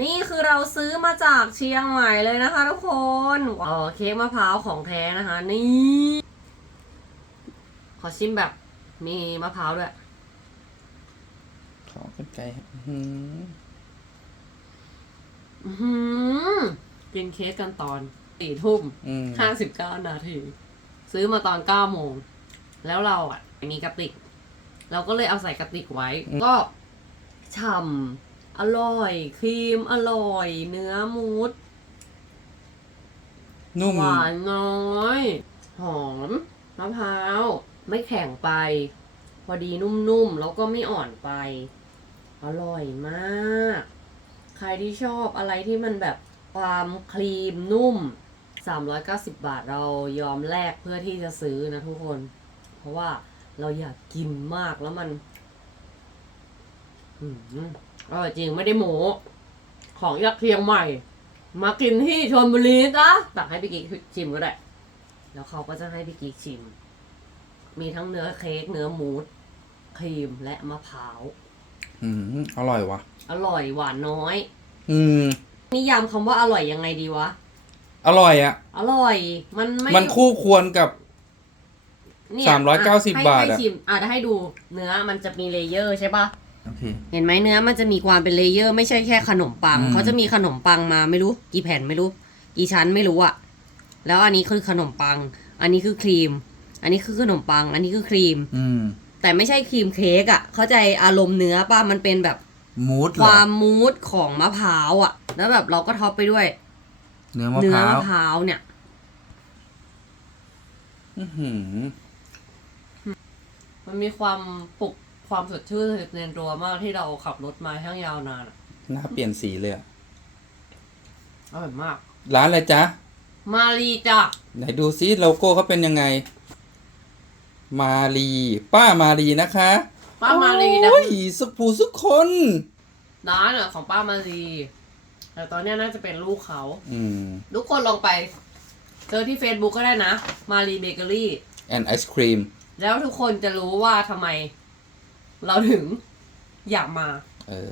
นี่คือเราซื้อมาจากเชียงใหม่เลยนะคะทุกคนเออเค้กมะพร้าวของแท้นะคะ นี่ ขอชิมแบบมีมะพร้าวด้วย ขอกันไกลอื้อหืออื้อหือกินเค้กกันตอนสี่ทุ่มอืมห้าสิบเก้านาที ซื้อมาตอนเก้าโมง แล้วเราอะ มีกระติก เราก็เลยเอาใส่กระติกไว้ ก็ฉ่ำ อร่อย ครีมอร่อย เนื้อมูสนุ่ม หวานน้อย หอมมะพร้าว ไม่แข็งไป พอดีนุ่มๆ แล้วก็ไม่อ่อนไป อร่อยมาก ใครที่ชอบอะไรที่มันแบบความครีมนุ่ม 390 บาทเรายอมแลกเพื่อที่จะซื้อนะทุกคน เพราะว่าเราอยากกินมากแล้วมัน อืมอร่อยจริงไม่ได้โม้ของอยากเพียงใหม่ มากินที่ชลบุรีนะตักให้พี่กิ๊กชิมก็ได้ แล้วเขาก็จะให้พี่กิ๊กชิม มีทั้งเนื้อเค้กเนื้อมูสครีมและมะพร้าวอืมอร่อยว่ะอร่อยหวานน้อย อืม นิยามคำว่าอร่อยยังไงดีวะ อร่อยอะ อร่อย มันไม่มันคู่ควรกับ เนี่ย390อะให้บาทให้อะ ชิมอะให้ดูเนื้อมันจะมีเลเยอร์ใช่ปะ โอเค เห็นไหมเนื้อมันจะมีความเป็นเลเยอร์ ไม่ใช่แค่ขนมปัง อืม เขาจะมีขนมปังมาไม่รู้ กี่แผ่นไม่รู้ กี่ชั้นไม่รู้อะแล้วอันนี้คือขนมปัง อันนี้คือครีม อันนี้คือขนมปัง อันนี้คือครีม อืม แต่ไม่ใช่ครีมเค้กอะเข้าใจอารมณ์เนื้อป่ะมันเป็นแบบมูสเหครอวามมูสของมะพร้าวอะแล้วแบบเราก็ท็อปไปด้วย เนื้อมะเนื้พอร้าวมะพร้าวเนี่ย อื้อหือมันมีความปลุก ความสดชื่นในตัวมากที่เราขับรถมาทั้งยาวนานอะหน้าเปลี่ยนสีเลยอะอร่อยมาก ร้านอะไรจ๊ะ มารีจ้ะไหนดูซิโลโก้เขาเป็นยังไง มารี ป้ามารีนะคะป้ามารีนะโอ้ยสุภูสุคน ร้านอะของป้ามารีแต่ตอนเนี้ยน่าจะเป็นลูกเขา อืม ทุกคนลองไปเจอที่ Facebook ก็ได้นะ มารีเบเกอรี่ and ice cream แล้วทุกคนจะรู้ว่าทำไม เราถึงอยากมา เออ